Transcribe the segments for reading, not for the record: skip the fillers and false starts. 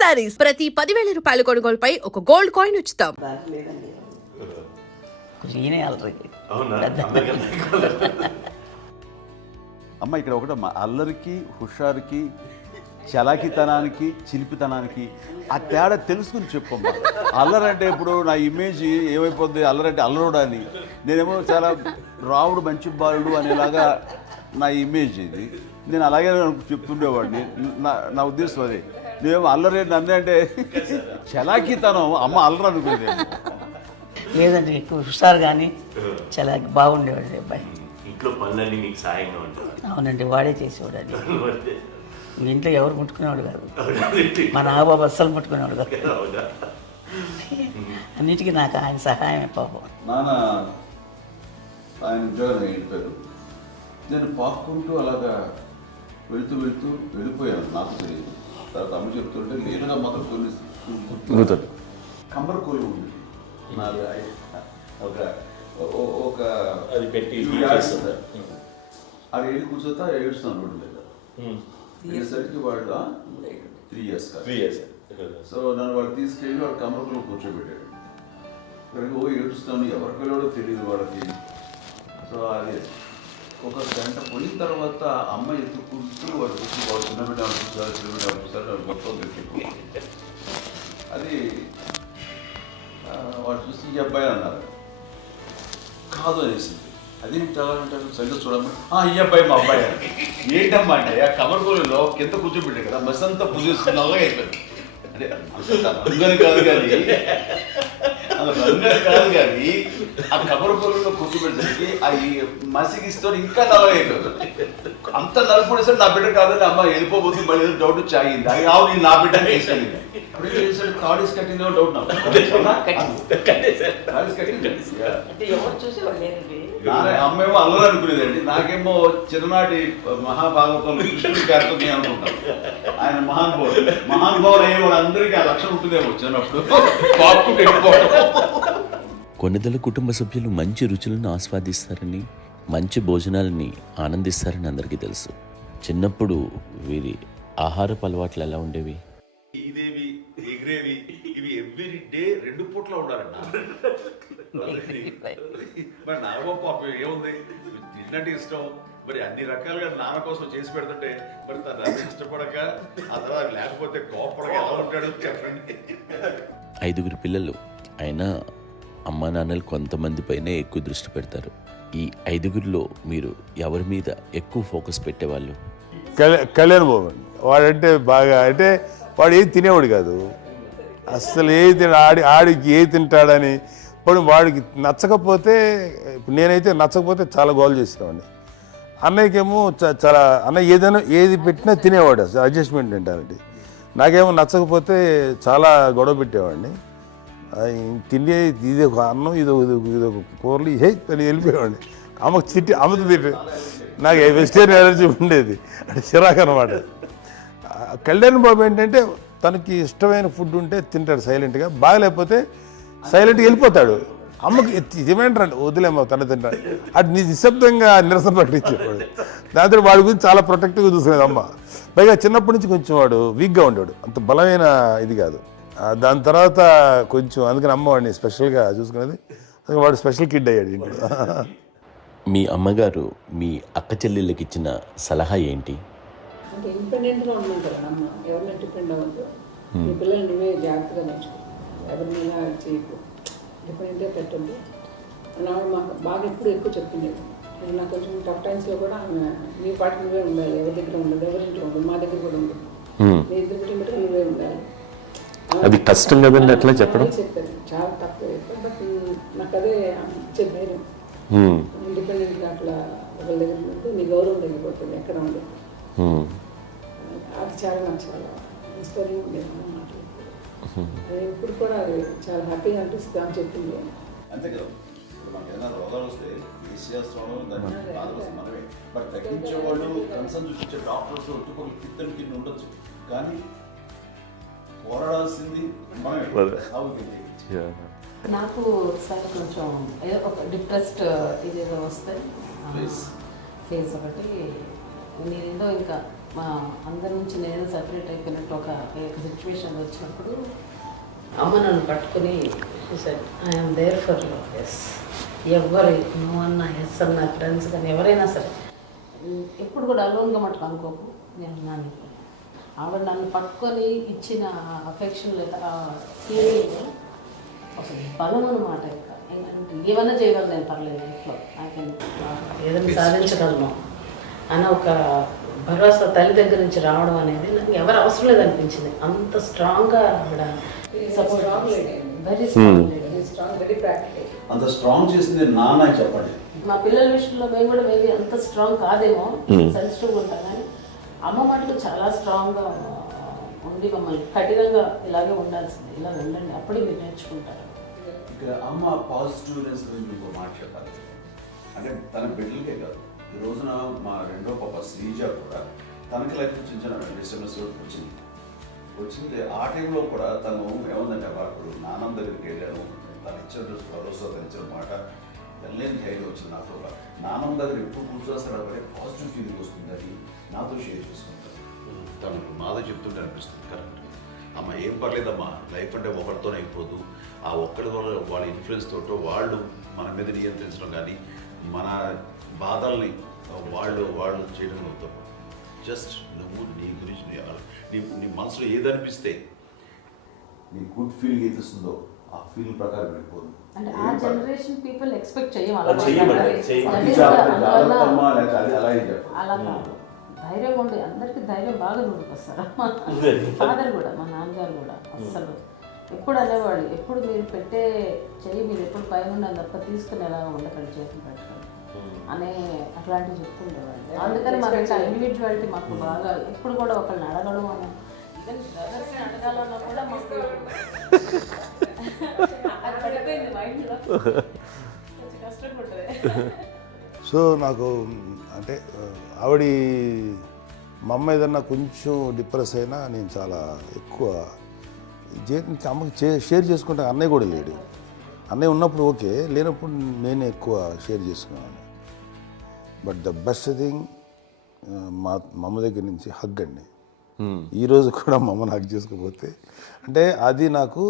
శారీస్ ప్రతి 10,000 రూపాయల కొనుగోలుపై ఒక గోల్డ్ కాయిన్ ఉచితం. అమ్మ ఇక్కడ ఒకటమ్మా, అల్లరికి హుషారుకి చలాకితనానికి చిలిపితనానికి ఆ తేడా తెలుసుకుని చెప్పమ్మా. అల్లరంటే ఇప్పుడు నా ఇమేజ్ ఏమైపోద్ది, అల్లరంటే అల్లరుడు అని, నేనేమో చాలా రావుడు మంచి బాలుడు అనేలాగా నా ఇమేజ్ ఇది. నేను అలాగే చెప్తుండేవాడిని. నా ఉద్దేశం అదే. నేనేమో అల్లరి నన్ను అంటే చలాకితనం అమ్మ అల్లరు అనుకునేది. లేదంటే ఎక్కువ హుషారు కానీ చాలా బాగుండేవాడు అబ్బాయి. ఇంట్లో పనులన్నీ మీకు సాయంగా ఉంటాయి. అవునండి, వాడే చేసేవాడు అండి. ఇంట్లో ఎవరు ముట్టుకునేవాడు కాదు, మా నాగబాబు అస్సలు ముట్టుకునేవాడు కాదు. అన్నిటికీ నాకు ఆయన సహాయమే పాపం. నాన్న ఆయన ఉద్యోగం వెళ్ళిపోయారు. నేను పాక్కుంటూ అలాగా వెళుతూ వెళ్ళిపోయాను. నాకు తెలియదు. తర్వాత అమ్మ చెప్తుంటే లేదుగా మాత్రం కొన్ని కమ్మర కోలు ఉంది నాది. ఒక అది పెట్టి అది వెళ్ళి కూర్చోతా ఏడుస్తున్నాను రోడ్డు మీద. ఏసరికి వాడు 3 years. సో నన్ను వాడు తీసుకెళ్ళి వాడు కమ్మరకులో కూర్చోబెట్టాడు. ఏడుస్తాను, ఎవరికి వెళ్ళాడో తెలియదు వాళ్ళకి. సో అది ఒక గంట పోయిన తర్వాత అమ్మ ఎత్తుకుంటూ వాడు కూర్చొని వాడు చిన్నబిడ్డ చూస్తారు మొత్తం తెచ్చి అది వాడు చూసి ఈ అబ్బాయి అన్నారు. కాదు అనేసింది. అది అంటారు సరిగ్గా చూడమ్మా, ఈ అబ్బాయి మా అబ్బాయి అని. ఏంటమ్మా అంటే ఆ కమర్గోలులో కింద కూర్చోబెట్టాడు కదా, బస్ అంతా పూజేసుకున్న అలాగే అయిపోయింది. అంటే రంగని కాదు కానీ ఆ కబరకోలులో కూర్చోబెట్టడానికి ఆ మసిగిస్తూ ఇంకా నల్లగైపోయింది. అంత నలుపుడేసరి నా బిడ్డ కాదని అమ్మ వెళ్ళిపోబోతుంది. మళ్ళీ ఏదో డౌట్ వచ్చి ఆగింది. ఆవు నా బిడ్డని తీసుకెళ్ళింది. తాడీస్ కట్టిందో డౌట్ నాకు. అమ్మేమో అల్లరు అనుకునేదండి. నాకేమో చిన్ననాటి మహాభాగవతంలో కృష్ణుడి క్యారెక్టర్ అనుకుంటాను. ఆయన మహానుభావులు అయ్యే వాళ్ళందరికీ ఆ లక్షణం ఉంటుందేమో చిన్నప్పుడు. కొన్నిదల కుటుంబ సభ్యులు మంచి రుచులను ఆస్వాదిస్తారని, మంచి భోజనాలని ఆనందిస్తారని అందరికీ తెలుసు. చిన్నప్పుడు వీరి ఆహారపు అలవాట్లు ఎలా ఉండేవి? ఇదేవి ఎగిరేవి ఇవి ఎవ్రీ డే 2 పూట్ల ఉండాలంట. మరి నాగబాబు పాపం ఏముంది, తిన్నట్టు ఇష్టం. మరి అన్ని రకాలుగా నాన్న కోసం చేసి పెడుతుంటే మరి తను అది ఇష్టపడక ఆ తర్వాత లేకపోతే కోపడక ఎలా ఉంటాడు చెప్పండి. 5 పిల్లలు అయినా అమ్మా నాన్నలు కొంతమంది పైనే ఎక్కువ దృష్టి పెడతారు. ఈ 5 మీరు ఎవరి మీద ఎక్కువ ఫోకస్ పెట్టేవాళ్ళు? కళ్యాణ్ బాబు వాడంటే బాగా, అంటే వాడు ఏది తినేవాడు కాదు అసలు. ఏది ఆడికి ఏది తింటాడని ఇప్పుడు వాడికి నచ్చకపోతే, నేనైతే నచ్చకపోతే చాలా గోల్ చేసేవాడిని. అన్నయ్యకేమో చాలా అన్నయ్య ఏదైనా ఏది పెట్టినా తినేవాడు, అసలు అడ్జస్ట్మెంట్ మెంటాలిటీ. నాకేమో నచ్చకపోతే చాలా గొడవ పెట్టేవాడిని. తినే ఇది ఒక అన్నం ఇదొక కూరలు అని వెళ్ళిపోయేవాడిని. అమ్మకు అమ్మతో తిట్టి నాకు వెజిటేరియన్ ఎలర్జీ ఉండేది, అంటే చిరాకు అనమాట. కళ్యాణ్ బాబు ఏంటంటే తనకి ఇష్టమైన ఫుడ్ ఉంటే తింటాడు సైలెంట్గా, బాగలేకపోతే సైలెంట్గా వెళ్ళిపోతాడు. అమ్మకి ఏమంటారండి వదిలేమో తన తింటాడు, అటు నిశ్శబ్దంగా నిరసన ప్రకటించేవాడు. దాంతో వాడి గురించి చాలా ప్రొటెక్టివ్గా చూసుకునేది అమ్మ. పైగా చిన్నప్పటి నుంచి కొంచెం వాడు వీక్గా ఉండేవాడు, అంత బలమైన ఇది కాదు. దాని తర్వాత కొంచెం అందుకని అమ్మవాడిని స్పెషల్గా చూసుకునేది. వాడు స్పెషల్ కిడ్ అయ్యాడు ఇంట్లో. మీ అమ్మగారు మీ అక్క చెల్లెళ్ళకి ఇచ్చిన సలహా ఏంటి? అంటే ఇండిపెండెంట్గా ఉండమంటారు అమ్మ, ఎవరిని డిపెండ్ అవ్వద్దు, మీ పిల్లలు నువ్వే జాగ్రత్తగా నేర్చుకో, ఎవరినైనా చేయకు, డిపెండెంట్గా పెట్టద్దు. ఆమె మాకు బాగా ఎక్కువ చెప్తుండేది. నాకు కొంచెం టఫ్ టైమ్స్లో కూడా ఆమె నీ పాటు నువ్వే ఉండాలి, ఎవరి దగ్గర ఉండదు, ఎవరింట్లో ఉండదు, మా దగ్గర కూడా ఉండదు, నీ ఇద్దరు కుటుంబం నువ్వే ఉండాలి. అది కష్టం కదండి అట్లా చెప్పడం. చెప్పారు చాలా తక్కువ, బట్ నాకు అదే ఇచ్చే ధైర్యం. ఇండిపెండెంట్గా అట్లా ఒకరి దగ్గర ఉంటే నీ గౌరవం తగ్గిపోతుంది, ఎక్కడ ఉండదు. అది చాలా నాకు చాలా ఇన్స్పైరింగ్ ఉండేది మాటలు. ఇప్పుడు కూడా అది చాలా హ్యాపీగా అనిపిస్తుంది అని చెప్పింది. అంతే కదా, మనకి ఏదైనా రోగాలు వస్తే చేస్తాం దాన్ని బాధపడుతుంది మనమే. బట్ తగ్గించే వాళ్ళు కన్సర్న్ చూపించే డాక్టర్స్ ఒట్టుకోలు కింద కింద ఉండొచ్చు, కానీ పోరాడాల్సింది మనమే. నాకు సార్ కొంచెం ఒక డిప్రెస్డ్ ఇదేదో వస్తే ఫేస్ ఒకటి, నేనేందో ఇంకా అందరి నుంచి నేను సపరేట్ అయిపోయినట్టు ఒక సిచ్యువేషన్ వచ్చినప్పుడు అమ్మ నన్ను పట్టుకుని I'm there for you. Yes, ఎవరు నువ్వు అన్న ఎస్ అన్న ఫ్రెండ్స్ కానీ ఎవరైనా సరే ఎప్పుడు కూడా అలోన్గా మటుకు అనుకోకు, నేను నాన్న. ఆవిడ నన్ను పట్టుకొని ఇచ్చిన అఫెక్షన్ లేదా ఫీలింగ్ అసలు బలం అన్నమాట. ఇంకా ఏమన్నా చేయగలను నేను, పర్లేదు లైఫ్లో నాకేం ఏదైనా సాధించగలను అన్న ఒక భరోసా తల్లి దగ్గర నుంచి రావడం అనేది నాకు ఎవరు అవసరం లేదనిపించింది. అంత స్ట్రాంగ్గా ఆవిడ support, very strong, very practical. అంత స్ట్రాంగ్ చేసింది నాన్న అని చెప్పండి. మా పిల్లల విషయంలో మేము కూడా మేబీ అంత స్ట్రాంగ్ కాదేమో, సెన్సిటివ్గా ఉంటాం, కానీ అమ్మ మాటలు చాలా స్ట్రాంగ్గా ఉండి మమ్మల్ని కఠినంగా ఇలాగే ఉండాల్సింది, ఇలా ఉండండి అప్పుడే మీరు నేర్చుకుంటారు. ఇక్కడ అమ్మ పాజిటివ్నెస్ గురించి ఇంకో మాట చెప్పాలి. అంటే తన బిడ్డలకే కాదు, ఈ రోజున మా రెండో పాప శ్రీజ కూడా తనకి లైఫ్ చిన్న డిస్టర్బెన్స్ వచ్చింది. ఆ టైంలో కూడా తను ఏముందంటే అప్పుడు నాన్నమ్మ దగ్గరికి వెళ్ళాను, తను ఇచ్చిన భరోసా, తను ఇచ్చిన మాట వెళ్ళలేని ధైర్యం వచ్చింది నాకు కూడా. నాన్నమ్మ దగ్గర ఎప్పుడు కూర్చోస్తాడు అప్పుడే పాజిటివ్ ఫీలింగ్ వస్తుంది, అది నాతో షేర్ చేసుకుంటాను. తను నాతో చెప్తుంటే అనిపిస్తుంది కరెక్ట్. అమ్మ ఏం పర్లేదమ్మా, లైఫ్ అంటే ఒకరితోనే అయిపోదు, ఆ ఒక్కడి వల్ల వాళ్ళ ఇన్ఫ్లుయెన్స్ తోటో వాళ్ళు మన మీద నియంత్రించడం కానీ మన బాధల్ని వాళ్ళు చేయడం అవుతాం. జస్ట్ నువ్వు నీ గురించి నీ మనసులో ఏదనిపిస్తే నీ గుడ్ ఫీలింగ్ ఏది వస్తుందో ఆ ఫీలింగ్ ప్రకారం వెళ్ళిపోదు. అంటే ఆ జనరేషన్ పీపుల్ ఎక్స్పెక్ట్ అలా కాదు, ధైర్యం ఉండి అందరికీ ధైర్యం బాగా నూరుకొస్తారు. ఫాదర్ కూడా, మా నాన్నగారు కూడా అస్సలు ఎప్పుడు అనేవాళ్ళు, ఎప్పుడు మీరు పెట్టే చెయ్యి మీరు ఎప్పుడు పైన తప్ప తీసుకుని ఎలా ఉండకండి, చేతులు పెట్టండి అనే అట్లాంటివి చెప్తుండేవాళ్ళు. అందుకని మాకు ఇట్లా ఇండివిజువాలిటీ మాకు బాగా, ఎప్పుడు కూడా ఒకళ్ళని అడగడం అని, ఈవెన్ బ్రదర్స్ని అడగాలన్నా కూడా మాకు అది పడిపోయింది మైండ్లో, కొంచెం కష్టపడుతుంది. సో నాకు అంటే ఆవిడ మా అమ్మ ఏదన్నా కొంచెం డిప్రెస్ అయినా నేను చాలా ఎక్కువ అమ్మకి షేర్ చేసుకుంటే అన్నయ్య కూడా లేడు. అన్నయ్య ఉన్నప్పుడు ఓకే, లేనప్పుడు నేనే ఎక్కువ షేర్ చేసుకున్నాను. బట్ ద బెస్ట్ థింగ్ మా అమ్మ దగ్గర నుంచి హగ్ అండి. ఈరోజు కూడా మా అమ్మని హగ్ చేసుకోకపోతే అంటే అది నాకు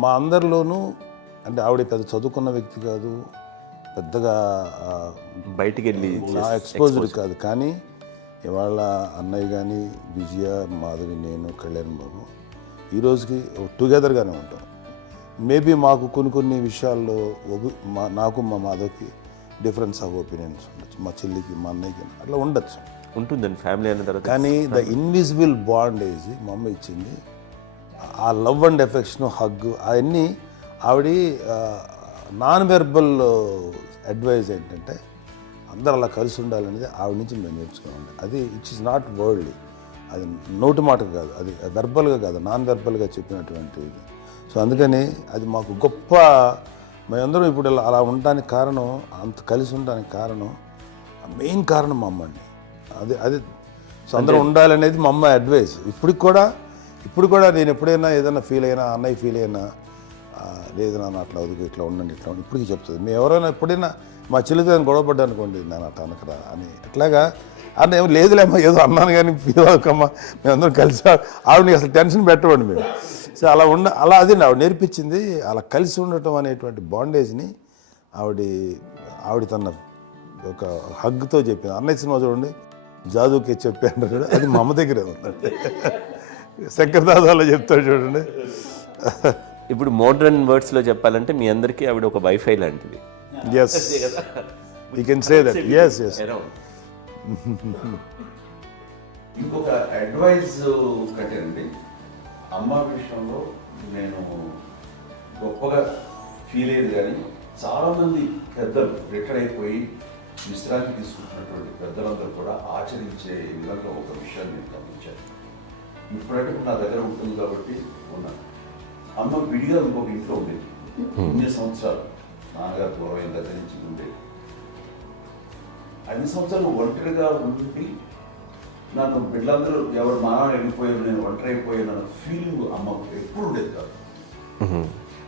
మా అందరిలోనూ, అంటే ఆవిడ పెద్ద చదువుకున్న వ్యక్తి కాదు, పెద్దగా బయటికి వెళ్ళి ఎక్స్పోజ్డ్ కాదు, కానీ ఇవాళ అన్నయ్య కానీ విజయ, మాధవి, నేను, కళ్యాణ్ బాబు ఈ రోజుకి టుగెదర్గానే ఉంటాం. మేబీ మాకు కొన్ని విషయాల్లో నాకు మా మాధవ్కి డిఫరెన్స్ ఆఫ్ ఒపీనియన్స్ ఉండొచ్చు, మా చెల్లికి మా అన్నయ్యకి అట్లా ఉండొచ్చు, ఉంటుందండి ఫ్యామిలీ అన్న తర్వాత. కానీ ద ఇన్విజిబుల్ బాండేజ్ మా అమ్మ ఇచ్చింది, ఆ లవ్ అండ్ ఎఫెక్షన్, హగ్, అవన్నీ ఆవిడ నాన్ వెర్బల్ అడ్వైజ్ ఏంటంటే అందరూ అలా కలిసి ఉండాలనేది ఆవిడ నుంచి మేము నేర్చుకోవాలి. అది ఇట్స్ ఇస్ నాట్ వర్డ్లీ, అది నోటి మాట కాదు, అది వెర్బల్గా కాదు, నాన్ వెర్బల్గా చెప్పినటువంటి ఇది. సో అందుకని అది మాకు గొప్ప, మేమందరం ఇప్పుడు అలా ఉండడానికి కారణం, అంత కలిసి ఉండడానికి కారణం, మెయిన్ కారణం మా అమ్మ అండి. అది సో అందరూ ఉండాలనేది మా అమ్మ అడ్వైస్. ఇప్పుడు కూడా నేను ఎప్పుడైనా ఏదైనా ఫీల్ అయినా, అన్నయ్య ఫీల్ అయినా, లేదు నాన్న అట్లా వదుకు, ఇట్లా ఉండండి, ఇట్లా ఉండి ఇప్పటికీ చెప్తుంది. మేము ఎవరైనా ఎప్పుడైనా మా చెల్లితో గొడవపడ్డా అనుకోండి, నేను అట్లా అనకరా అని ఎట్లాగా అంటే ఏమో లేదులేమ్మా ఏదో అన్నాను కానీ ఫీల్ అవ్వకమ్మా, మేమందరం కలిసి ఆవిడని అసలు టెన్షన్ పెట్టమండి మేము. సో అలా అది ఆవిడ నేర్పించింది. అలా కలిసి ఉండటం అనేటువంటి బాండేజ్ని ఆవిడ తన ఒక హగ్తో చెప్పింది. అన్నయ్య సినిమా చూడండి, జాదూకే చెప్పాను చూడండి, అది మా అమ్మ దగ్గరే ఉందండి. శంకర్దాదాలో చెప్తాడు చూడండి. ఇప్పుడు మోడ్రన్ వర్డ్స్లో చెప్పాలంటే మీ అందరికీ ఆవిడ ఒక వైఫై లాంటిది. Yes, you can say that. Yes. ఇంకొక అడ్వైజ్ కట్టండి, అమ్మ విషయంలో నేను గొప్పగా ఫీల్ అయ్యేది, కానీ చాలామంది పెద్దలు రిటైర్ అయిపోయి విశ్రాంతి తీసుకుంటున్నటువంటి పెద్దలందరూ కూడా ఆచరించే విధంగా ఒక విషయాన్ని నేను గమనించాను. ఇప్పుడంటే నా దగ్గర ఉంటుంది కాబట్టి ఉన్నాను. అమ్మ విడిగా ఇంకొక ఇంట్లో ఉండేది, 9 సంవత్సరాలు నాన్నగారు పూర్వమైన దగ్గర నుంచి ఉండేది. 5 సంవత్సరాలు ఒంటరిగా ఉండి నన్ను బిడ్డలందరూ ఎవరు మానవ వెళ్ళిపోయారు, నేను ఒంటరి అయిపోయాను అన్న ఫీలింగ్ అమ్మకు ఎప్పుడు ఉండేది కాదు.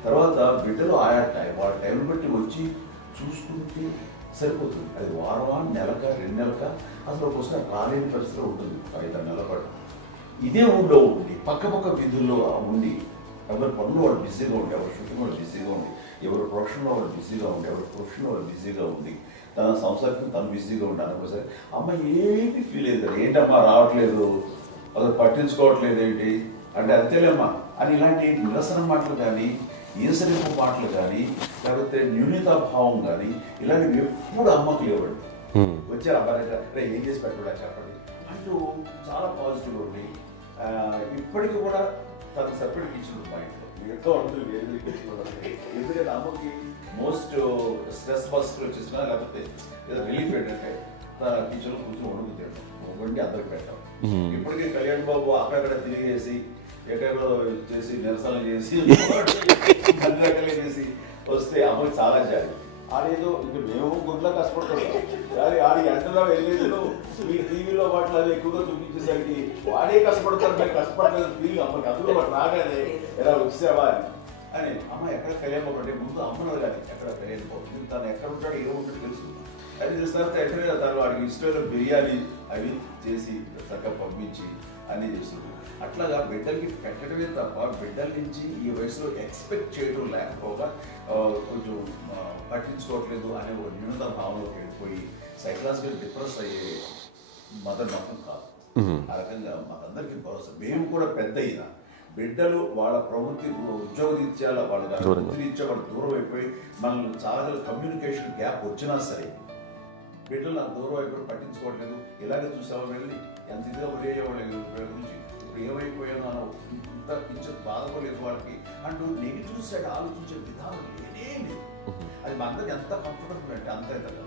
తర్వాత బిడ్డలు వాళ్ళ టైంని బట్టి వచ్చి చూసుకుంటూ సరిపోతుంది. అది వారమా, నెలక, 2 నెలక, అసలు ఒకసారి రాలేని పరిస్థితిలో ఉంటుంది 5-6 నెలల పాటు. ఇదే ఊళ్ళో ఉండి పక్క విధుల్లో ఉండి ఎవరి పనులు వాళ్ళు బిజీగా ఉండి, ఎవరి షూటింగ్ వాళ్ళు బిజీగా ఉండి, ఎవరి ప్రొఫెషన్లో వాళ్ళు బిజీగా ఉండి, ఎవరి ప్రొఫెషన్లో వాళ్ళు బిజీగా ఉండి, తన సంసారికి తను బిజీగా ఉంటాను. ఒకసారి అమ్మ ఏమీ ఫీల్ అయ్యేది, ఏంటమ్మా రావట్లేదు, అసలు పట్టించుకోవట్లేదు ఏంటి అంటే, అంతేలేమ్మా అని ఇలాంటి నిరసన మాటలు కానీ, ఈసరింపు మాటలు కానీ, లేకపోతే న్యూనతాభావం కానీ ఇలాంటివి ఎప్పుడు అమ్మకి లేవండి. వచ్చారు అబ్బాయి ఏం చేసి పెట్టడా చెప్పండి అంటూ చాలా పాజిటివ్గా ఉండి, ఇప్పటికీ కూడా తను సపరేట్ ఇచ్చిన పాయింట్ మిగతా ఉంటుంది వేరే ఇచ్చిన. ఎందుకంటే అమ్మకి మోస్ట్ స్ట్రెస్ బస్టర్ వచ్చేసినా లేకపోతే ఏదో రిలీఫ్ ఏంటంటే తన కిచెన్లో కూర్చొని వండుకుతాడు, వండి అందరికి పెట్టాం. ఇప్పటికీ కళ్యాణ్ బాబు అక్కడక్కడ తిరిగేసి ఎక్కడో చేసి నిరసనలు చేసి అన్ని రకాలు చేసి వస్తే అమ్మకి చాలా జాలి. ఆడేదో ఇంక మేము గుడ్లా కష్టపడుతున్నాం కానీ ఆడి ఎంటలో వెళ్ళేదో మీ టీవీలో వాటిలో అది ఎక్కువగా చూపించేసరికి వాడే కష్టపడతారు, మేము కష్టపడలేదు ఫీల్ అమ్మకి. అందులో వాడు రాగానే ఎలా వచ్చేసావా అని అమ్మ ఎక్కడ కళ్యాణ్ బాబు అంటే ముందు అమ్మలో కానీ ఎక్కడ కళ్యాణ్ బాబు తను ఎక్కడ ఉంటాడు ఏ ఉంటాడు తెలుసు. అది చేసిన తర్వాత ఎక్కడైనా తను వాడికి ఇష్టమైన బిర్యానీ అవి చేసి చక్కగా పంపించి అన్నీ చేస్తుంది. అట్లాగా బిడ్డలకి పెట్టడమే తప్ప బిడ్డల నుంచి ఈ వయసులో ఎక్స్పెక్ట్ చేయడం లేకపోగా కొంచెం పట్టించుకోవట్లేదు అనే ఒక న్యూనత భావంలోకి వెళ్ళిపోయి సైకలాజికల్ డిప్రెస్ అయ్యే మదర్ మాత్రం కాదు. ఆ రకంగా మాకందరికీ భరోసా. మేము కూడా పెద్ద అయినా బిడ్డలు వాళ్ళ ప్రవృత్తి ఉద్యోగరీత్యాల వాళ్ళ వృత్తిరీత్యా వాళ్ళు దూరం అయిపోయి మనల్ని చాలా కమ్యూనికేషన్ గ్యాప్ వచ్చినా సరే బిడ్డలు నాకు దూరం అయిపోయి పట్టించుకోవట్లేదు. ఇలాగే చూసావా వెళ్ళి ఎంత ఇదిగా ఉండేవాళ్ళు గురించి ఇప్పుడు ఏమైపోయానో అని ఇంత కించెం బాధపడలేదు వాళ్ళకి అంటూ నెగిటివ్ సైడ్ ఆలోచించే విధానం లేనే లేదు. అది మా అందరికి ఎంత కంఫర్టబుల్ అంటే అంత కదా.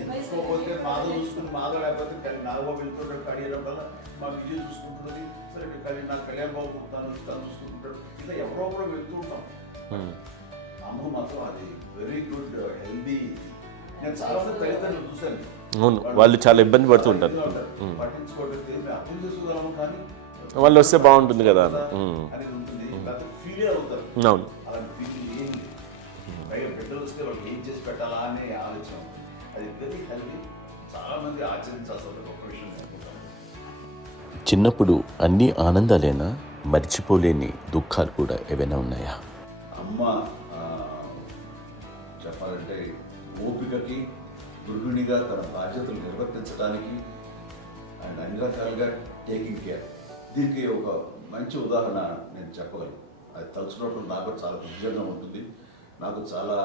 ఎందుకోకపోతే మాధవ చూసుకుని మాధవ లేకపోతే నాగబాబు వెళ్తుంటాడు కడియడం వల్ల మా విజయ్ చూసుకుంటున్నది సరే నాకు కళ్యాణ్ బాబు తను చూసుకుంటాడు. ఇలా ఎవరో కూడా వెళ్తూ ఉంటాం. అమ్మ మాత్రం అది వెరీ గుడ్ హెల్దీ. నేను చాలా మంది తల్లిదండ్రులు చూశాను, అవును వాళ్ళు చాలా ఇబ్బంది పడుతూ ఉంటారు. పట్టించుకోవట్లేదు అర్థం చేసుకున్నాము కానీ వాళ్ళు వస్తే బాగుంటుంది కదా అనేది ఉంటుంది. లేకపోతే ఫీల్ అవుతారు. అవును అలాంటి ఫీలింగ్ ఏం లేదు. పైగా బిడ్డలు వస్తే వాళ్ళకి ఏం చేసి పెట్టాలా అనే ఆలోచన. అది వెరీ హెల్దీ. చాలా మంది ఆచరించాల్సిన ఒక విషయం అనుకుంటాను. చిన్నప్పుడు అన్ని ఆనందాలేనా, మర్చిపోలేని దుఃఖాలు కూడా ఏవైనా ఉన్నాయా? అమ్మ చెప్పాలంటే ఓపికకి, గృహిణిగా తన బాధ్యతలు నిర్వర్తించడానికి అండ్ అన్ని రకాలుగా టేకింగ్ కేర్. దీనికి ఒక మంచి ఉదాహరణ నేను చెప్పగలను. అది తలుచుకున్నప్పుడు నాకు చాలా ఉద్యోగంగా ఉంటుంది, నాకు చాలా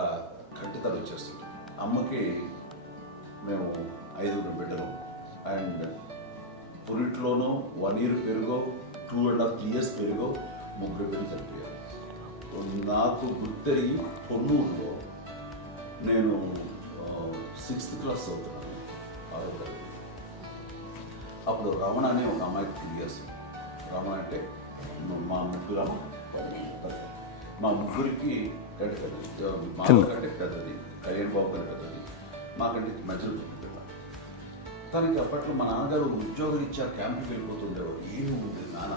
కంటితలు వచ్చేస్తుంది. అమ్మకి మేము 5 బిడ్డలు అండ్ పురిట్లోనూ 1 year పెరుగో 2.5 years పెరుగో 3 బిడ్డలు చనిపోయారు. నాకు గుర్తెరిగి పొన్నూరులో నేను 6th class చదువుతున్నాను, 6వ తరగతి. అప్పుడు రమణ అనే ఒక అమ్మాయికి 2 years. రమణ అంటే మా ముగ్గురికి కంటే పెద్దది, మా కంటే పెద్దది, కళ్యాణ్ బాబు కంటే పెద్దది, మాకంటే మధ్యలో పిల్ల. తనకి అప్పట్లో మా నాన్నగారు ఉద్యోగరీత్యా క్యాంపుకి వెళ్ళిపోతుండేవారు. ఏమి ఉంటుంది నాన్న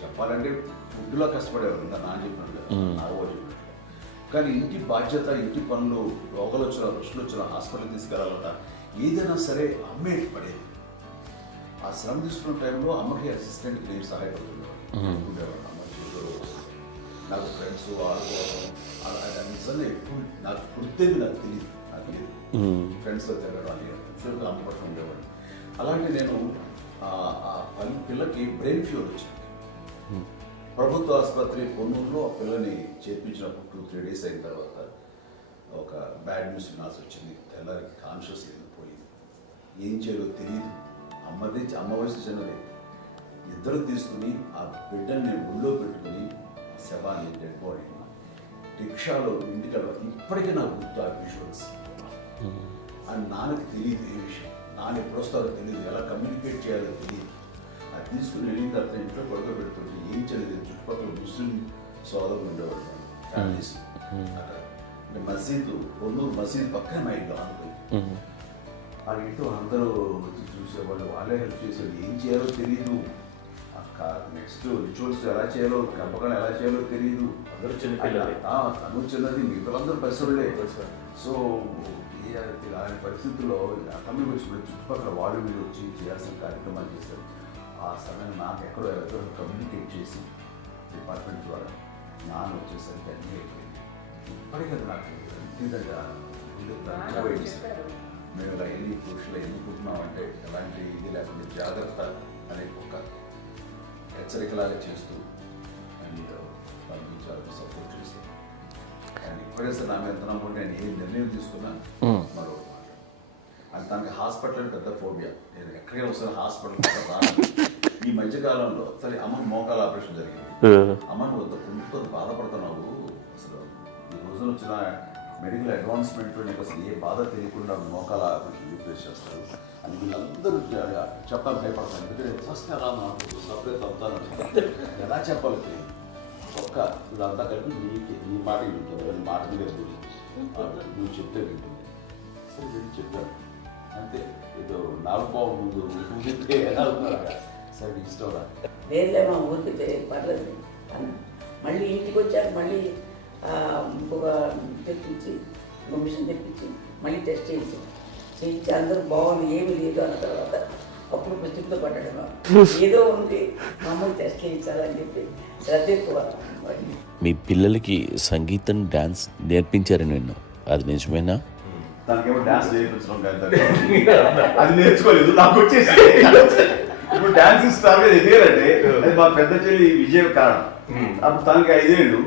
చెప్పాలంటే ఫుడ్లో కష్టపడేవారు, ఇంకా నాన్న చెప్పినట్టు నాగబాబు చెప్పినట్టు. కానీ ఇంటి బాధ్యత, ఇంటి పనులు, రోగాలు వచ్చినా రుచులు వచ్చినా హాస్పిటల్ తీసుకెళ్ళాలన్నా ఏదైనా సరే అమ్మే పడేది. ఆ శ్రమ తీసుకున్న టైంలో అమ్మకి అసిస్టెంట్కి నేను సహాయపడుతుండేవాడు ఉండేవాడు. అమ్మ నాకు ఫ్రెండ్స్ ఆడుకోవడం అది నిజంగా ఎప్పుడు నాకు గుర్తేది నాకు తెలియదు. ఫ్రెండ్స్తో తిరగడం అని ఫ్రెండ్స్తో అమ్మపడుతూ ఉండేవాడు. అలాంటి నేను ఆ పిల్లకి బ్రెయిన్ ఫ్యూర్ వచ్చింది. ప్రభుత్వ ఆసుపత్రి పొన్నూరులో ఆ పిల్లని చేర్పించినప్పుడు 2-3 days అయిన తర్వాత ఒక బ్యాడ్ న్యూస్ వినాల్సి వచ్చింది. తెల్లారికి కాన్షియస్ పోయింది. ఏం చేయాలో తెలియదు. అమ్మ వయసు చిన్నదే. ఇద్దరు తీసుకుని ఆ బిడ్డని ఒళ్ళో పెట్టుకుని శవాన్ని డెడ్ బాడీ రిక్షాలో ఇంటికి ఇప్పటికీ నాకు గుర్తు ఆ విజువల్స్. అని నాన్నకి తెలియదు ఏ విషయం, నాన్న ఎప్పుడు వస్తారో తెలియదు, ఎలా కమ్యూనికేట్ చేయాలో తెలియదు. అది తీసుకుని వెళ్ళిన తర్వాత ఇంట్లో పడుకోబెడుతుంటే ఏం చేయలేదు. చుట్టుపక్కల ముస్లిం సోదరులు ఉండేవాళ్ళు, ఫ్యామిలీస్. అంటే మసీదు, పొన్నూరు మసీదు పక్కన మా ఇంట్లో అనుకుంది. ఆ ఇంట్లో అందరూ వచ్చి చూసేవాళ్ళు, వాళ్ళే హెల్ప్ చేసేవాళ్ళు. ఏం చేయాలో తెలియదు. ఆ నెక్స్ట్ రిచువల్స్ ఎలా చేయాలో గంపకాలు ఎలా చేయాలో తెలియదు. అందరూ చిన్నపిల్లలే. తను చిన్నది, మిగతాలందరూ పరిసరులే. సో ఇలాంటి పరిస్థితుల్లో తమిళ వచ్చినప్పుడు చుట్టుపక్కల వాళ్ళు వీళ్ళు వచ్చి చేయాల్సిన కార్యక్రమాలు చేశారు. ఆ సమయం నాకు ఎక్కడో కమ్యూనికేట్ చేసి డిపార్ట్మెంట్ ద్వారా నాన్న వచ్చేసరికి అన్నీ అయిపోయింది. ఇప్పటికీ అది నాకు మేము ఇలా ఎన్ని పురుషులు ఎన్నుకుంటున్నామంటే ఎలాంటి ఇది లేకుండా జాగ్రత్త అనే ఒక హెచ్చరికలాగా చేస్తూ అండ్ వాళ్ళకి చాలా సపోర్ట్ చేశాను. అండ్ ఇప్పుడే సార్ నా మీద ఎంత నమ్ముకుంటే నేను ఏ నిర్ణయం తీసుకున్నాను మరో అది తనకి హాస్పిటల్ అంటే పెద్ద ఫోబియా. నేను ఎక్కడికైనా వస్తాను హాస్పిటల్ రాను. ఈ మధ్యకాలంలో సరే అమ్మకి మోకాల ఆపరేషన్ జరిగింది. అమ్మను కుంటుతో బాధపడుతున్నావు, అసలు ఈ రోజున వచ్చిన మెడికల్ అడ్వాన్స్మెంట్ నీకు అసలు ఏ బాధ తెలియకుండా మోకాల ఆపరేషన్ రిప్లేస్ చేస్తారు అని వీళ్ళందరూ చెప్పడానికి భయపడతాను. ఎందుకంటే ఫస్ట్ ఎలా నాకు సపరేట్ అవుతాను ఎలా చెప్పాలి తెలియదు. ఒక్క ఇదంతా కలిపి నీ మాట వింటుంది, నీ మాట మీద నువ్వు చెప్తే వింటుంది. సరే నేను చెప్పాను అంతే. ఏదో 4 పావు ముందు ఎలా అవుతున్నారు సరే ఇష్టం రా లేదులే మా ఊరికి పర్లేదు అని మళ్ళీ ఇంటికి వచ్చాక మళ్ళీ ఇంకొక తెప్పించి మిషన్ తెప్పించి మళ్ళీ టెస్ట్ చేయించి అందరూ బాగుంది ఏమీ లేదు అన్న తర్వాత అప్పుడు పుస్తకంతో పడ్డాడు. ఏదో ఉంది మామూలు టెస్ట్ చేయించాలని చెప్పి శ్రద్ధ ఎక్కువ. మీ పిల్లలకి సంగీతం డాన్స్ నేర్పించారని విన్నాం, అది నిజమేనా? దానికేమో డాన్స్ నేర్పించడం అది నేర్చుకోలేదు, నాకు వచ్చేసి ఇప్పుడు డాన్స్ స్టార్ ఎదిగారంటే అది మా పెద్ద చెల్లి విజయ కారణం. అప్పుడు తనకి 5 ఏళ్ళు,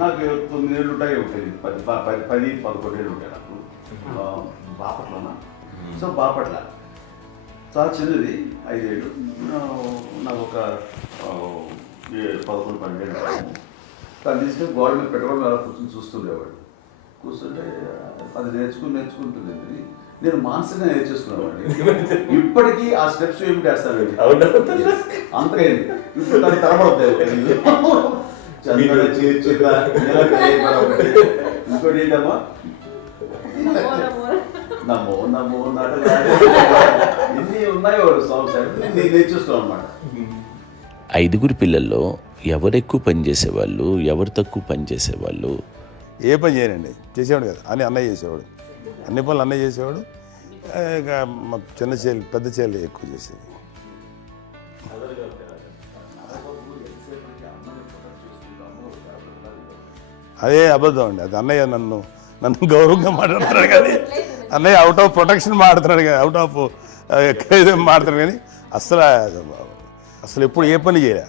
నాకు 9 ఏళ్ళు ఉంటాయి, తెలియదు 10-11 ఏళ్ళు ఉంటాయి నాకు. బాపట్లనా? సో బాపట్ల చాలా చిన్నది, 5 ఏళ్ళు. నాకు ఒక 11-12 ఏళ్ళు. తను తీసుకుని గోడ మీద పెట్టుకోవడం అలా కూర్చొని చూస్తుండేవాడు. కూర్చుంటే అది నేర్చుకుంటుంది. నేను మానసికంగా నేర్చేసుకున్నామండి. ఇప్పటికీ ఆ స్టెప్స్ ఏమిటి వేస్తాను అంతగా ఇప్పుడు దాన్ని తరబడతాయి. ఇంకోటి ఏంటమ్మా నమో నమో ఎన్ని ఉన్నాయో సాంగ్స్ నేను నేర్చేస్తున్నాను అనమాట. 5 పిల్లల్లో ఎవరు ఎక్కువ పని చేసేవాళ్ళు, ఎవరు తక్కువ పని చేసేవాళ్ళు? ఏ పని చేయనండి, చేసేవాడు కదా అని అన్నయ్య చేసేవాడు. అన్ని పనులు అన్నయ్య చేసేవాడు. ఇక మా చిన్న చెల్లి పెద్ద చెల్లి ఎక్కువ చేసేది. అదే అబద్ధం అండి, అది అన్నయ్య నన్ను గౌరవంగా మాట్లాడుతున్నాడు కానీ అన్నయ్య అవుట్ ఆఫ్ ప్రొటెక్షన్ మాట్లాడుతున్నాడు కానీ అవుట్ ఆఫ్ మాట్లాడుతున్నాడు కానీ అసలు ఎప్పుడు ఏ పని చేయలే.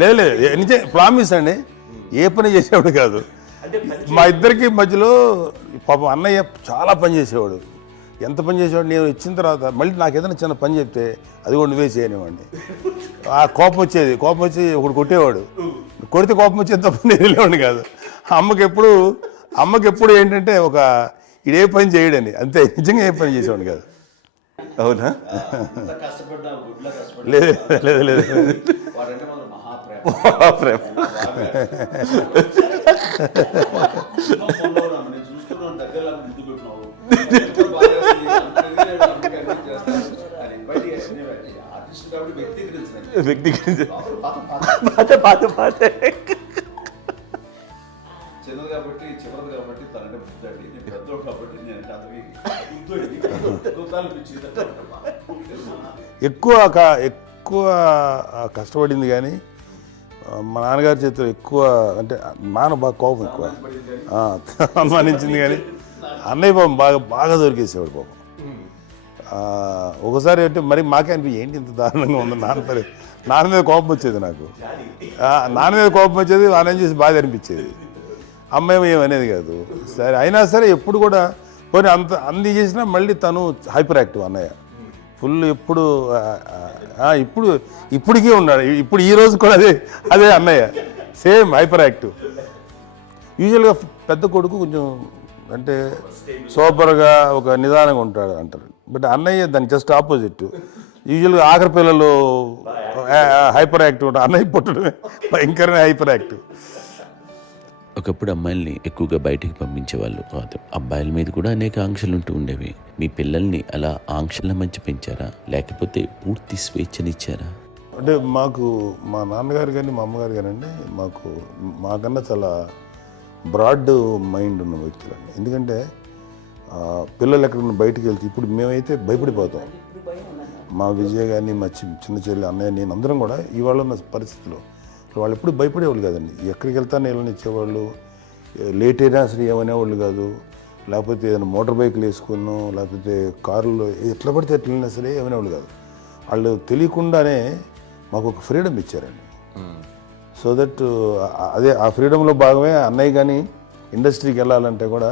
లేదు నిజం ప్రామిస్ అండి, ఏ పని చేసేవాడు కాదు. మా ఇద్దరికి మధ్యలో పాపం అన్నయ్య చాలా పని చేసేవాడు. ఎంత పని చేసేవాడు, నేను ఇచ్చిన తర్వాత మళ్ళీ నాకు ఏదైనా చిన్న పని చెప్తే అది కూడా నువ్వే చేయనివ్వండి. ఆ కోపం వచ్చేది, కోపం వచ్చి ఒకడు కొట్టేవాడు, కొడితే కోపం వచ్చేది తప్ప నేను వెళ్ళేవాడిని కాదు. అమ్మకి ఎప్పుడు ఏంటంటే ఒక ఇదే పని చేయడని, అంతే. నిజంగా ఏ పని చేసేవాడిని కాదు. అవునా? లేదు లేదు లేదు మహాప్రేమ. చిన్నది కాబట్టి చివరిది కాబట్టి తనంటే బుద్ధండి, నేను పెద్దోడు కాబట్టి నేను ఎక్కువ కష్టపడింది కానీ మా నాన్నగారి చేతిలో ఎక్కువ అంటే నాన్న బాగా కోపం ఎక్కువ అనుమానించింది కానీ అన్నయ్య పాపం బాగా దొరికేసేవాడు పాపం. ఒకసారి అంటే మరి మాకే అనిపి ఏంటి ఇంత దారుణంగా ఉంది నాన్న మీద కోపం వచ్చేది నాకు. నాన్న మీద కోపం వచ్చేది, ఆయన చేసి బాధ అనిపించేది. అమ్మాయి ఏమనేది కాదు. సరే అయినా సరే ఎప్పుడు కూడా పోనీ అంది చేసినా మళ్ళీ తను హైపర్ యాక్టివ్ అన్నయ్య ఫుల్. ఇప్పటికీ ఉన్నాడు, ఇప్పుడు ఈ రోజు కూడా అదే అన్నయ్య సేమ్ హైపర్ యాక్టివ్. యూజువల్గా పెద్ద కొడుకు కొంచెం అంటే సూపర్గా ఒక నిదానంగా ఉంటాడు అంటారు, బట్ అన్నయ్య దాని జస్ట్ ఆపోజిట్. యూజువల్గా ఆఖరి పిల్లలు హైపర్ యాక్టివ్ ఉంటారు, అన్నయ్య పుట్టడమే భయంకరమైన హైపర్ యాక్టివ్. ఒకప్పుడు అమ్మాయిల్ని ఎక్కువగా బయటికి పంపించేవాళ్ళు కాదు, అబ్బాయిల మీద కూడా అనేక ఆంక్షలు ఉంటూ ఉండేవి. మీ పిల్లల్ని అలా ఆంక్షల మధ్య పెంచారా, లేకపోతే పూర్తి స్వేచ్ఛనిచ్చారా? అంటే మాకు మా నాన్నగారు కానీ మా అమ్మగారు కానండి మాకన్నా చాలా బ్రాడ్ మైండ్ ఉన్న వ్యక్తులండి. ఎందుకంటే పిల్లలు ఎక్కడన్నా బయటికి వెళ్తే ఇప్పుడు మేమైతే భయపడిపోతాం. మా విజయ్ కానీ మా చిన్న చెల్లి అన్నయ్య నేను అందరం కూడా ఇవాళ ఉన్న పరిస్థితిలో వాళ్ళు ఎప్పుడు భయపడేవాళ్ళు కాదండి. ఎక్కడికి వెళ్తాను వీళ్ళని ఇచ్చేవాళ్ళు, లేట్ అయినా అసలు ఏమనేవాళ్ళు కాదు. లేకపోతే ఏదైనా మోటార్ బైక్లు వేసుకున్నాం, లేకపోతే కారులో ఎట్లా పడితే ఎట్లయినా సరే ఏమనేవాళ్ళు కాదు. వాళ్ళు తెలియకుండానే మాకు ఒక ఫ్రీడమ్ ఇచ్చారండి. సో దట్ అదే ఆ ఫ్రీడంలో భాగమే అన్నయ్య కానీ ఇండస్ట్రీకి వెళ్ళాలంటే కూడా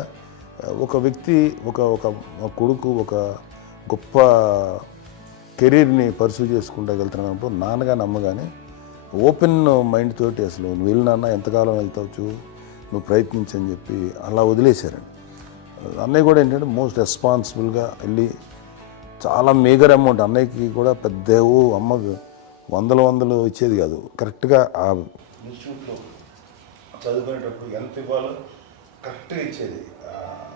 ఒక వ్యక్తి ఒక కొడుకు ఒక గొప్ప కెరీర్ని పర్సూ చేసుకుంటూ వెళ్తున్నప్పుడు నాన్నగాని అమ్మగానే ఓపెన్ మైండ్ తోటి అసలు నువ్వు వెళ్ళినా ఎంతకాలం వెళ్తావచ్చు, నువ్వు ప్రయత్నించని చెప్పి అలా వదిలేశారండి. అన్నయ్య కూడా ఏంటంటే మోస్ట్ రెస్పాన్సిబుల్గా వెళ్ళి చాలా మేజర్ అమౌంట్ అన్నయ్యకి కూడా పెద్ద అమ్మకు వందలు ఇచ్చేది కాదు. కరెక్ట్గా ఆ ఇన్స్టిట్యూట్లో చదువుకునేటప్పుడు ఎంత ఇవ్వాలో కరెక్ట్గా ఇచ్చేది.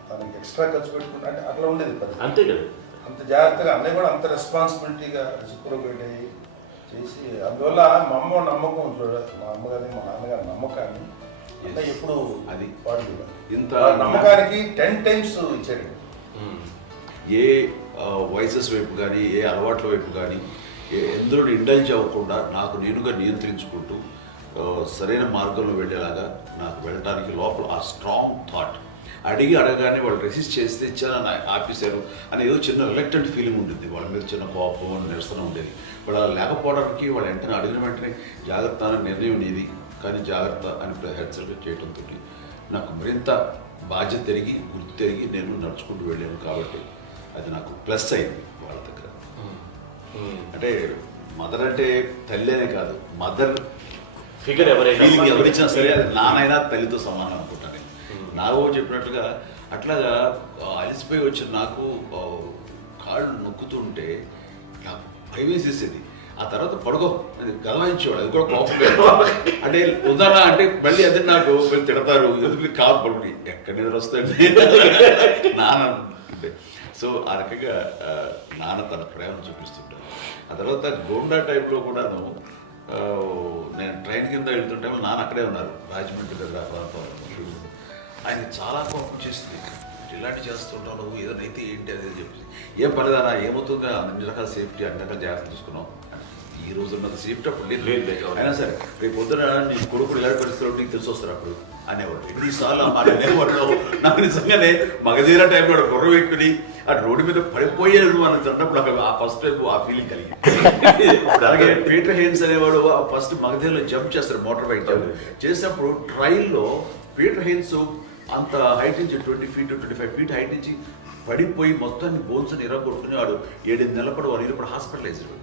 తనకి ఎక్స్ట్రా ఖర్చు పెట్టుకుంటే అంటే అట్లా ఉండేది. అంతే కదా, అంత జాగ్రత్తగా అన్నయ్య కూడా అంత రెస్పాన్సిబిలిటీగా రెసిప్రోకేట్ అయ్యి చేసి అందువల్ల మా అమ్మ నమ్మకం మా అమ్మగారి మా నాన్నగారి నమ్మకాన్ని అన్నయ్య ఎప్పుడు అది వాడు ఇంత నమ్మకానికి 10 times ఇచ్చాడు. ఏ వాయిసెస్ వైపు కానీ ఏ అలవాట్ల వైపు కానీ ఎందులో ఇండల్జ్ అవ్వకుండా నాకు నేనుగా నియంత్రించుకుంటూ సరైన మార్గంలో వెళ్ళేలాగా నాకు వెళ్ళడానికి లోపల ఆ స్ట్రాంగ్ థాట్ అడగానే వాళ్ళు రెసిస్ట్ చేస్తే ఇచ్చాను ఆపేశారు అని ఏదో చిన్న రిలక్టెంట్ ఫీలింగ్ ఉంటుంది. వాళ్ళ మీద చిన్న కోపం నిరసన ఉండేది. వాళ్ళు అలా లేకపోవడానికి వాళ్ళు అడిగిన వెంటనే జాగ్రత్త అనే నిర్ణయం నీది, కానీ జాగ్రత్త అని హెచ్చరిక చేయడంతో నాకు మరింత బాధ్యత తిరిగి గుర్తు తిరిగి నేను నడుచుకుంటూ వెళ్ళాను. కాబట్టి అది నాకు ప్లస్ అయింది వాళ్ళ దగ్గర. అంటే మదర్ అంటే తల్లి అనే కాదు, మదర్ ఫిగర్ ఫీలింగ్ ఎవరిచ్చినా సరే అది నానైనా తల్లితో సమానం అనుకుంటాను. నాకు చెప్పినట్లుగా అట్లాగా అలిసిపోయి వచ్చిన నాకు కాళ్ళు నొక్కుతుంటే నాకు భయం వేసేసేది. ఆ తర్వాత పడుకో గదవాయించేవాడు, అది కూడా కోపం. అంటే ఉదాహరణ అంటే మళ్ళీ అదే నాకు తిడతారు, ఎందుకు కాదు పడుకుని ఎక్కడ నిద్ర వస్తుంది నాన్న. సో ఆ రకంగా నాన్న తన ప్రేమను చూపిస్తుంటాను. ఆ తర్వాత గోండా టైంలో కూడాను నేను ట్రైన్ కింద వెళ్తుంటే నాన్న అక్కడే ఉన్నారు, రాజమండ్రి దగ్గర ప్రాంతంలో. ఆయన చాలా కోపం చేస్తుంది, ఇలాంటి చేస్తుంటావు నువ్వు, ఏదైనా అయితే ఏంటి అదే చెప్పి ఏం పర్లేదన్నా ఏమవుతుందో అన్ని రకాల సేఫ్టీ అన్ని రకాల జాగ్రత్తలు తీసుకున్నాం. ఈ రోజు ఉన్నది సేఫ్టీ అప్పుడు లేదు. అయినా సరే రేపు పొద్దున నీ కొడుకులు ఇలాంటి పరిస్థితులు నీకు తెలిసి వస్తారు అప్పుడు అనేవాడు. ఎన్నిసార్లు ఆ మాట అనేవాడు. నాకు నిజంగానే మగధీర టైంలో గుర్ర వ్యక్తిని అటు రోడ్డు మీద పడిపోయేది అని అన్నప్పుడు నాకు ఆ ఫస్ట్ టైం ఆ ఫీలింగ్ కలిగింది. అలాగే పీటర్ హెయిన్స్ అనేవాడు ఫస్ట్ మగధీరలో జంప్ చేస్తారు, మోటార్ బైక్ జంప్ చేసినప్పుడు ట్రైల్లో పీటర్ హెయిన్స్ అంత హైట్ నుంచి 20 feet 25 feet హైట్ నుంచి పడిపోయి మొత్తాన్ని బోన్స్ ఇరగొట్టుకునేవాడు. 7 నెలల పాటు వాడు ఇప్పుడు హాస్పిటలైజ్డ్.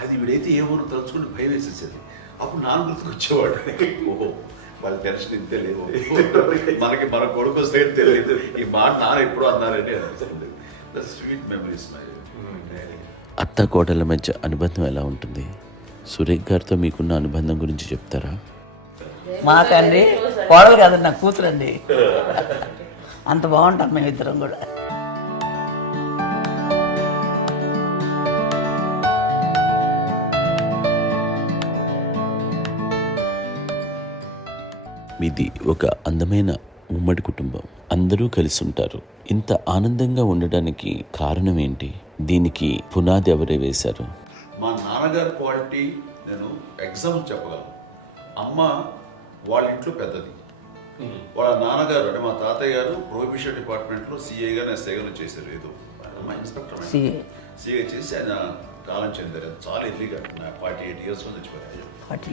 అది వీడైతే ఏమో తలుచుకుని భయం వేసేసేది. అప్పుడు నాన్న గుర్తుకు వచ్చేవాడు, ఓహో వాళ్ళ టెన్షన్ ఇంత తెలియదు, మనకి మన కొడుకు వస్తే తెలియదు ఈ మాట నాన్న ఎప్పుడూ అన్నారంటే అనిపిస్తుంది. Sweet memories. అత్త కోడళ్ళ మధ్య అనుబంధం ఎలా ఉంటుంది? సురేఖ్ గారితో మీకున్న అనుబంధం గురించి చెప్తారా? మాకండి కోడలు కాదు, నా కూతురండి. అంత బాగుంటాం మేమిద్దరం కూడా. మీది ఒక అందమైన ఉమ్మడి కుటుంబం, అందరూ కలిసి ఉంటారు. ఇంత ఆనందంగా ఉండడానికి కారణం ఏంటి? దీనికి పునాది ఎవరే వేశారు? మా నాన్నగారి క్వాలిటీ నేను ఎగ్జాంపుల్ చెప్పగలను. అమ్మ వాళ్ళ ఇంట్లో పెద్దది, వాళ్ళ నాన్నగారు అంటే మా తాతయ్య గారు ప్రొహిబిషన్ డిపార్ట్మెంట్లో సిఐగా ఎస్ఐగా చేశారు. ఏదో మా ఇన్స్పెక్టర్ సిఐ చేసి ఆయన కాలం చెందారు. చాలా ఎర్లీగా 48 years చచ్చిపోయారు. 40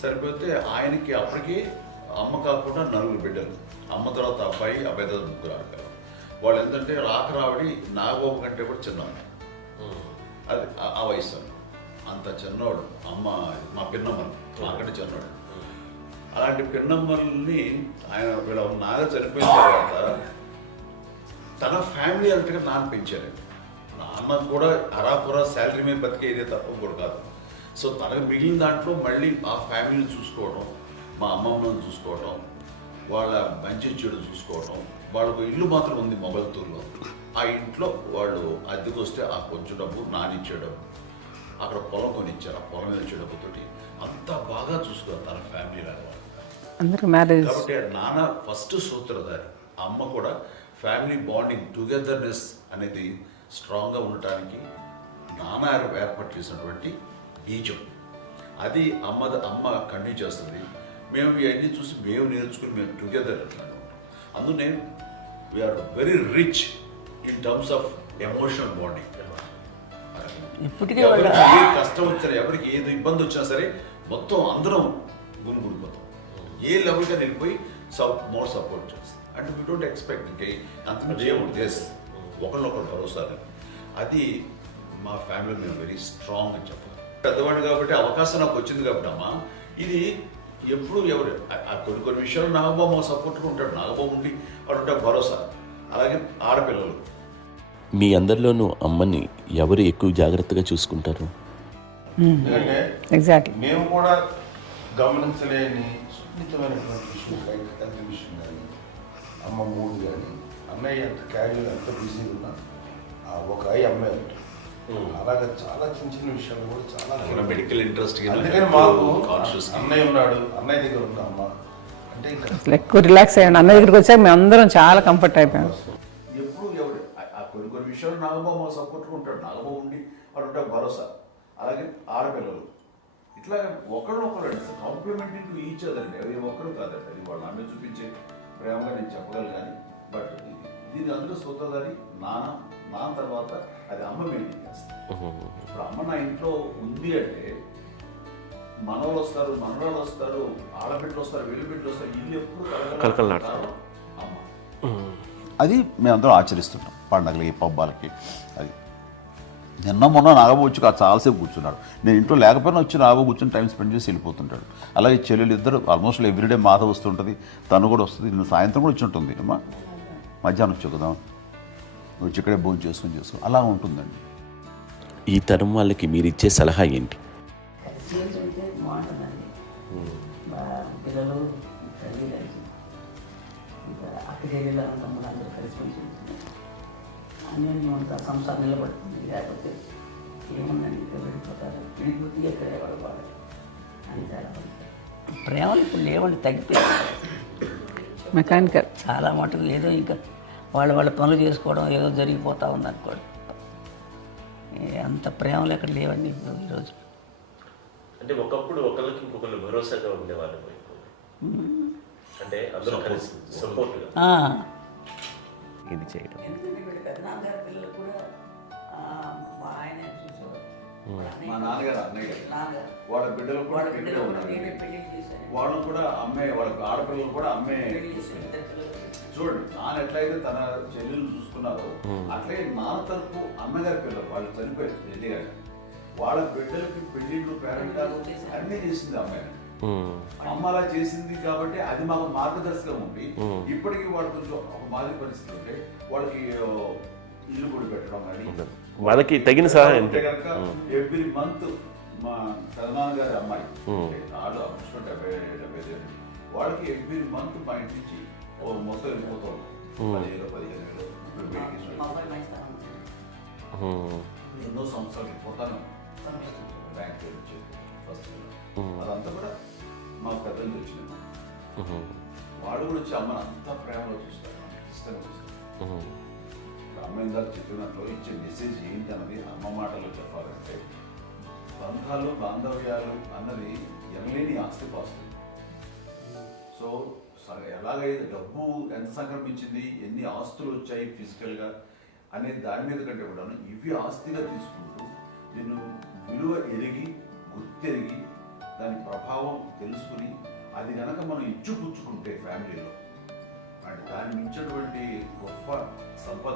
సరిపోతే ఆయనకి అప్పటికి అమ్మ కాకుండా 4 బిడ్డలు. అమ్మ తర్వాత అబ్బాయి తర్వాత 3 ఆడపిల్లలు. వాళ్ళు ఏంటంటే రాకరావడి నాగోప కంటే కూడా చిన్నవాడు. అది ఆ వయసు అంత చిన్నవాడు. అమ్మ మా పిన్నమ్మలు నాకంటే చిన్నవాడు. అలాంటి పిన్నమ్మల్ని ఆయన వీళ్ళ నాగ చనిపోయిన తర్వాత తన ఫ్యామిలీ అంతగా నాన్న పెంచారు. నాన్న కూడా అరాపురా శాలరీ మీద బతికేదే తప్ప కూడా కాదు. సో తనకు మిగిలిన దాంట్లో మళ్ళీ ఆ ఫ్యామిలీని చూసుకోవడం, మా అమ్మమ్మని చూసుకోవడం, వాళ్ళ మంచి చెడు చూసుకోవడం. వాళ్ళకు ఇల్లు మాత్రం ఉంది మొగల్తూరులో. ఆ ఇంట్లో వాళ్ళు అద్దెకు వస్తే ఆ కొంచెం డబ్బు నానిచ్చే డబ్బు, అక్కడ పొలం కొనిచ్చారు, ఆ పొలం ఇచ్చే డబ్బుతోటి అంతా బాగా చూసుకోవాలి తన ఫ్యామిలీ లాగా. అందరికి మ్యారేజ్ కాబట్టి నాన్న ఫస్ట్ సూత్రధారి, అమ్మ కూడా ఫ్యామిలీ బాండింగ్ టుగెదర్నెస్ అనేది స్ట్రాంగ్గా ఉండటానికి నాన్న ఏర్పాటు చేసినటువంటి బీజం. అది అమ్మ కంటిన్యూ చేస్తుంది. మేము ఇవన్నీ చూసి మేము నేర్చుకుని మేము టుగెదర్ అట్లాగా ఉంటాం. అందునే we are very rich in terms of emotional bonding. ఇప్పటికే ఎవరికి ఏ కష్టం వచ్చినా, ఎవరికి ఏది ఇబ్బంది వచ్చినా సరే మొత్తం అందరం గుమిగూడిపోతాం. ఏ లెవెల్గా వెళ్ళిపోయి మోర్ సపోర్ట్ చేస్తాం. అంటే వీ డోంట్ ఎక్స్పెక్ట్ ఇంకా అంతకుమించి ఏముంటుంది. ఎస్, ఒకరినొకరు భరోసా. అది మా ఫ్యామిలీ మేము వెరీ స్ట్రాంగ్ అని చెప్పాలి. పెద్దవాడిని కాబట్టి అవకాశం నాకు వచ్చింది కాబట్టి అమ్మ, ఇది ఎప్పుడు ఎవరు కొన్ని విషయాలు నాగబాబు సపోర్ట్గా ఉంటాడు. నాగబాబు ఉండి వాడు ఉంటే భరోసా. అలాగే ఆడపిల్లలు. మీ అందరిలోనూ అమ్మని ఎవరు ఎక్కువ జాగ్రత్తగా చూసుకుంటారు? ఎందుకంటే ఎగ్జాక్ట్లీ. మేము కూడా గమనించలేని సున్నితమైనటువంటి విషయం, లైక్ హెల్త్ విషయం కానీ, అమ్మ మూడు కానీ, అన్నయ్య ఎంత క్యారియర్ ఎంత బిజీగా ఉన్నా ఒక అమ్మాయి ఉంటుంది. అలాగే చాలా చిన్న చిన్న విషయాలు కూడా చాలా మెడికల్ ఇంట్రెస్ట్. అందుకని మాకు అన్నయ్య ఉన్నాడు, అన్నయ్య దగ్గర ఉన్న అమ్మ అంటే ఇంకా ఎక్కువ రిలాక్స్ అయ్యాను. అన్న దగ్గరికి వచ్చాక మేము అందరం చాలా కంఫర్ట్ అయిపోయాం. ఎప్పుడు ఎవరు కొన్ని విషయాలు నాగబాబు సపోర్ట్గా ఉంటాడు. నాగబాబు ఉండి వాడు ఉంటే భరోసా. అలాగే ఆడపిల్లలు ఇట్లా ఒకరినొకరు కాంప్లిమెంటింగ్ టు ఈచ్ అదర్ అండి. అవి ఒక్కరు కాదండి, అది వాళ్ళు ఆమె చూపించే ప్రేమగా నేను చెప్పగలను. కానీ బట్ దీని అందరూ సూత్రధారి నాన్న తర్వాత అది అమ్మ మెయింటైన్ చేస్తుంది. ఇప్పుడు అమ్మ నా ఇంట్లో ఉంది అంటే మనవాళ్ళు వస్తారు, మనవాళ్ళు వస్తారు, ఆడబిడ్డలు వస్తారు, వెలుబిడ్డలు వస్తారు, ఇల్లు ఎప్పుడు కలకలాడతారు అమ్మ. అది మేమందరం ఆచరిస్తుంటాం పండగలకి, పబ్బాలకి. అది నిన్న మొన్న నాగబాబు వచ్చి చాలాసేపు కూర్చున్నాడు. నేను ఇంట్లో లేకపోయినా వచ్చి నాగబాబు కూర్చొని టైం స్పెండ్ చేసి వెళ్ళిపోతుంటాడు. అలాగే చెల్లెలు ఇద్దరు ఆల్మోస్ట్ ఎవ్రీడే మాత వస్తుంటుంది, తను కూడా వస్తుంది. నిన్న సాయంత్రం కూడా వచ్చి ఉంటుంది. అమ్మా మధ్యాహ్నం వచ్చి కదా వచ్చి ఇక్కడే భోజనం చేసుకో అలా ఉంటుందండి. ఈ తరం వాళ్ళకి మీరు ఇచ్చే సలహా ఏంటి? చేంజ్ ఉంటే బాగుంటుందండి. పిల్లలు తల్లి కలిసి ఇంకా అక్క చెల్లెలు తమ్ముడు అందరూ కలిసిపోయి అన్నీ ఉంటా సంసారం నిలబడుతుంది. లేకపోతే ఏముందండి ఇక్కడ వెళ్ళిపోతారు, విడిపోతే ఎక్కడే పడవాలి అని చాలా ప్రేమలు ఇప్పుడు లేవండి, తగ్గిపోయాయి. మెకానికల్ చాలా మటుకు ఏదో ఇంకా వాళ్ళ పనులు చేసుకోవడం ఏదో జరిగిపోతూ ఉంది అనుకోండి. అంత ప్రేమలు ఎక్కడ లేవండి ఇప్పుడు ఈరోజు. అంటే ఒకప్పుడు ఒకళ్ళకి ఇంకొకళ్ళు భరోసాగా ఉండేవాళ్ళు. అంటే అందరూ కలిసి సపోర్ట్గా ఇది చేయడం. ఎందుకంటే వీళ్ళ పెద్దనాన్నగారి పిల్లలు కూడా ఆయన చూసేవారు. మా నాన్నగారు అన్నయ్య గారు నాన్నగారు వాళ్ళ బిడ్డలు కూడా వాళ్ళ ఇక్కడే బిడ్డలు కూడా ఉన్నారు. నేనే పెళ్లి చేశాను. వాళ్ళు కూడా అమ్మే, వాళ్ళ ఆడపిల్లలు కూడా అమ్మే. పెళ్లి చేశాను ఇద్దరు పిల్లలు. చూడండి, నాన్న ఎట్లయితే తన చెల్లెలు చూసుకున్నారో అట్లే నాన్న తరపు అమ్మగారి పిల్లలు వాళ్ళు చనిపోయారు చెల్లి గారు. వాళ్ళ బిడ్డలకి పెళ్లిళ్ళు, పేరెంటాలు అన్నీ చేసింది అమ్మాయి. అమ్మ అలా చేసింది కాబట్టి అది మాకు మార్గదర్శకం ఉంది. ఇప్పటికీ వాళ్ళు కొంచెం ఒక మాదిరి పరిస్థితి ఉంటే వాళ్ళకి ఇల్లు కూడా పెట్టడం కానీ వాళ్ళకి తగిన సహాయం కనుక ఎవ్రీ మంత్ మా పెదనాన్న గారి అమ్మాయి వాళ్ళు అప్పుడు 70 వాళ్ళకి ఎవ్రీ మంత్ మా ఇంటి నుంచి మొత్తం వెళ్ళిపోతాం 15,000 మా అబ్బాయి మంచితనం ఉంది. ఎన్నో సంవత్సరాలు వెళ్ళిపోతాను బ్యాంక్ నుంచి ఫస్ట్. అదంతా కూడా మా పెద్దలు వచ్చింది. వాడు కూడా వచ్చి అమ్మని అంతా ప్రేమలో చూస్తారు, ఇష్టంగా చూస్తారు. అమ్మ ఇందాక చెప్పినట్లు ఇచ్చే మెసేజ్ ఏంటి అన్నది అమ్మ మాటలో చెప్పాలంటే, బంధాలు బాంధవ్యాలు అన్నది ఎనలేని ఆస్తిపాస్తులు. సో ఎలాగైతే డబ్బు ఎంత సంక్రమించింది, ఎన్ని ఆస్తులు వచ్చాయి ఫిజికల్గా అనే దాని మీద కంటే కూడా ఇవి ఆస్తిగా తీసుకుంటూ నేను విలువ ఎరిగి, గుర్తెరిగి, దాని ప్రభావం తెలుసుకుని అది కనుక మనం ఇచ్చిపుచ్చుకుంటే ఫ్యామిలీలో, అంటే దాన్ని మించినటువంటి గొప్ప సంపద